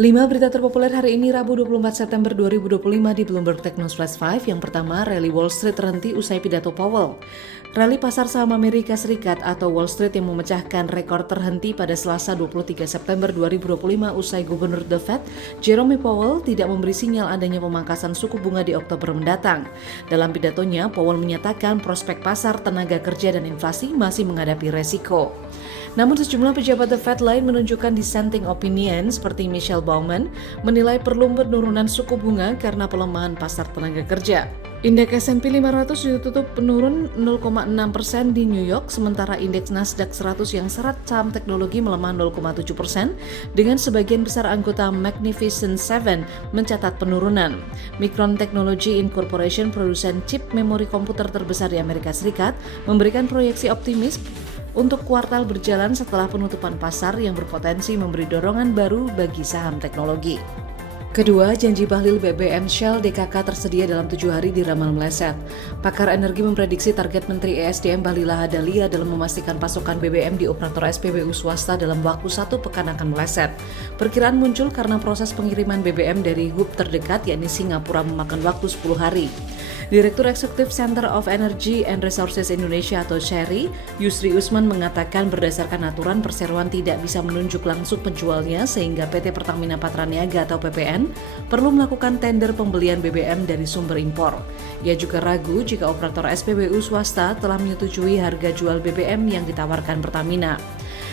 5 berita terpopuler hari ini Rabu 24 September 2025 di Bloomberg Tech News Flash 5. Yang pertama, rally Wall Street terhenti usai pidato Powell. Rally pasar saham Amerika Serikat atau Wall Street yang memecahkan rekor terhenti pada Selasa 23 September 2025 usai Gubernur The Fed, Jerome Powell, tidak memberi sinyal adanya pemangkasan suku bunga di Oktober mendatang. Dalam pidatonya, Powell menyatakan prospek pasar, tenaga kerja, dan inflasi masih menghadapi resiko. Namun sejumlah pejabat The Fed lain menunjukkan dissenting opinion seperti Michelle Bowman menilai perlu penurunan suku bunga karena pelemahan pasar tenaga kerja. Indeks S&P 500 ditutup menurun 0,6% di New York, sementara indeks Nasdaq 100 yang syarat saham teknologi melemah 0,7% dengan sebagian besar anggota Magnificent Seven mencatat penurunan. Micron Technology Incorporation, produsen chip memori komputer terbesar di Amerika Serikat, memberikan proyeksi optimis untuk kuartal berjalan setelah penutupan pasar yang berpotensi memberi dorongan baru bagi saham teknologi. Kedua, janji bahlil BBM Shell DKK tersedia dalam 7 hari diramal meleset. Pakar energi memprediksi target Menteri ESDM Bahlil Lahadalia dalam memastikan pasokan BBM di operator SPBU swasta dalam waktu 1 pekan akan meleset. Perkiraan muncul karena proses pengiriman BBM dari hub terdekat yakni Singapura memakan waktu 10 hari. Direktur Eksekutif Center of Energy and Resources Indonesia atau CERI, Yusri Usman mengatakan berdasarkan aturan perseroan tidak bisa menunjuk langsung penjualnya sehingga PT Pertamina Patraniaga atau PPN perlu melakukan tender pembelian BBM dari sumber impor. Ia juga ragu jika operator SPBU swasta telah menyetujui harga jual BBM yang ditawarkan Pertamina.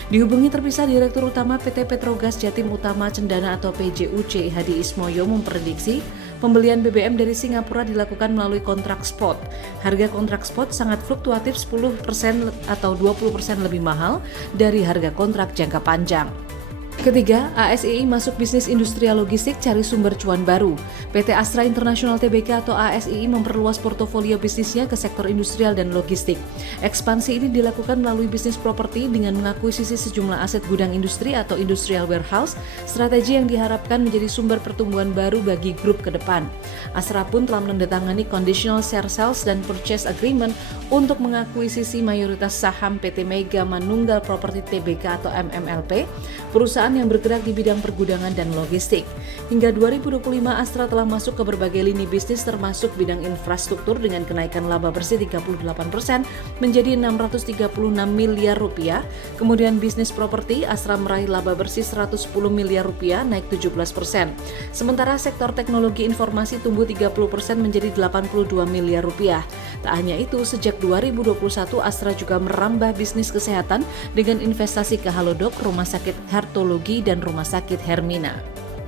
Dihubungi terpisah Direktur Utama PT Petrogas Jatim Utama Cendana atau PJUC Hadi Ismoyo memprediksi pembelian BBM dari Singapura dilakukan melalui kontrak spot. Harga kontrak spot sangat fluktuatif 10% atau 20% lebih mahal dari harga kontrak jangka panjang. Ketiga, ASII masuk bisnis industrial logistik cari sumber cuan baru. PT Astra International Tbk atau ASII memperluas portofolio bisnisnya ke sektor industrial dan logistik. Ekspansi ini dilakukan melalui bisnis properti dengan mengakuisisi sejumlah aset gudang industri atau industrial warehouse, strategi yang diharapkan menjadi sumber pertumbuhan baru bagi grup ke depan. Astra pun telah menandatangani conditional share sales dan purchase agreement untuk mengakuisisi mayoritas saham PT Mega Manunggal Property Tbk atau MMLP, perusahaan yang bergerak di bidang pergudangan dan logistik. Hingga 2025, Astra telah masuk ke berbagai lini bisnis termasuk bidang infrastruktur dengan kenaikan laba bersih 38% menjadi 636 miliar rupiah. Kemudian bisnis properti, Astra meraih laba bersih 110 miliar rupiah naik 17%. Sementara sektor teknologi informasi tumbuh 30% menjadi 82 miliar rupiah. Tak hanya itu, sejak 2021 Astra juga merambah bisnis kesehatan dengan investasi ke Halodoc, Rumah Sakit Hertologi, dan Rumah Sakit Hermina.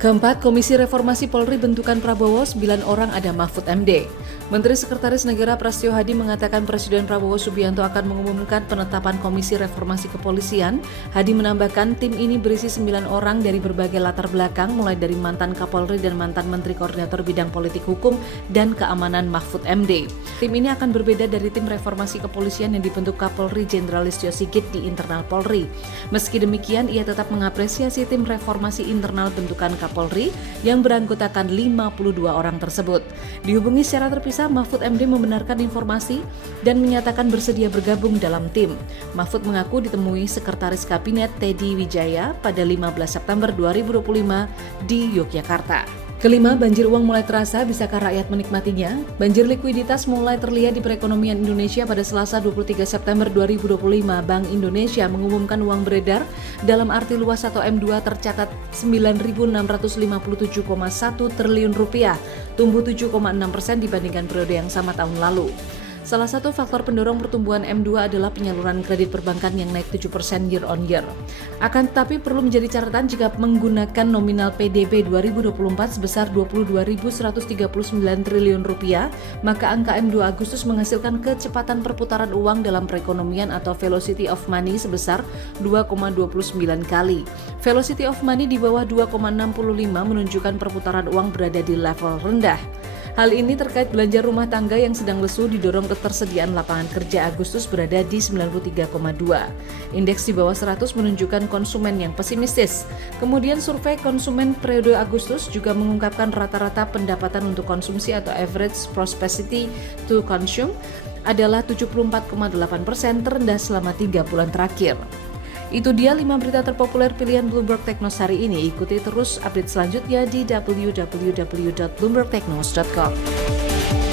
Keempat, Komisi Reformasi Polri bentukan Prabowo 9 orang ada Mahfud MD. Menteri Sekretaris Negara Prasetyo Hadi mengatakan Presiden Prabowo Subianto akan mengumumkan penetapan Komisi Reformasi Kepolisian. Hadi menambahkan tim ini berisi 9 orang dari berbagai latar belakang mulai dari mantan Kapolri dan mantan Menteri Koordinator Bidang Politik Hukum dan Keamanan Mahfud MD. Tim ini akan berbeda dari tim reformasi kepolisian yang dibentuk Kapolri Jenderal Listio Sigit di internal Polri. Meski demikian, ia tetap mengapresiasi tim reformasi internal bentukan Kapolri yang beranggotakan 52 orang tersebut. Dihubungi secara terpisah, Mahfud MD membenarkan informasi dan menyatakan bersedia bergabung dalam tim. Mahfud mengaku ditemui Sekretaris Kabinet Teddy Wijaya pada 15 September 2025 di Yogyakarta. Kelima, banjir uang mulai terasa, bisakah rakyat menikmatinya? Banjir likuiditas mulai terlihat di perekonomian Indonesia pada Selasa 23 September 2025. Bank Indonesia mengumumkan uang beredar dalam arti luas atau M2 tercatat 9.657,1 triliun rupiah, tumbuh 7,6% dibandingkan periode yang sama tahun lalu. Salah satu faktor pendorong pertumbuhan M2 adalah penyaluran kredit perbankan yang naik 7% year on year. Akan tetapi perlu menjadi catatan jika menggunakan nominal PDB 2024 sebesar 22.139 triliun rupiah, maka angka M2 Agustus menghasilkan kecepatan perputaran uang dalam perekonomian atau velocity of money sebesar 2,29 kali. Velocity of money di bawah 2,65 menunjukkan perputaran uang berada di level rendah. Hal ini terkait belanja rumah tangga yang sedang lesu didorong ketersediaan lapangan kerja Agustus berada di 93,2. Indeks di bawah 100 menunjukkan konsumen yang pesimistis. Kemudian survei konsumen periode Agustus juga mengungkapkan rata-rata pendapatan untuk konsumsi atau average propensity to consume adalah 74,8%, terendah selama 3 bulan terakhir. Itu dia 5 berita terpopuler pilihan Bloomberg Technos hari ini. Ikuti terus update selanjutnya di www.bloombergtechnos.com.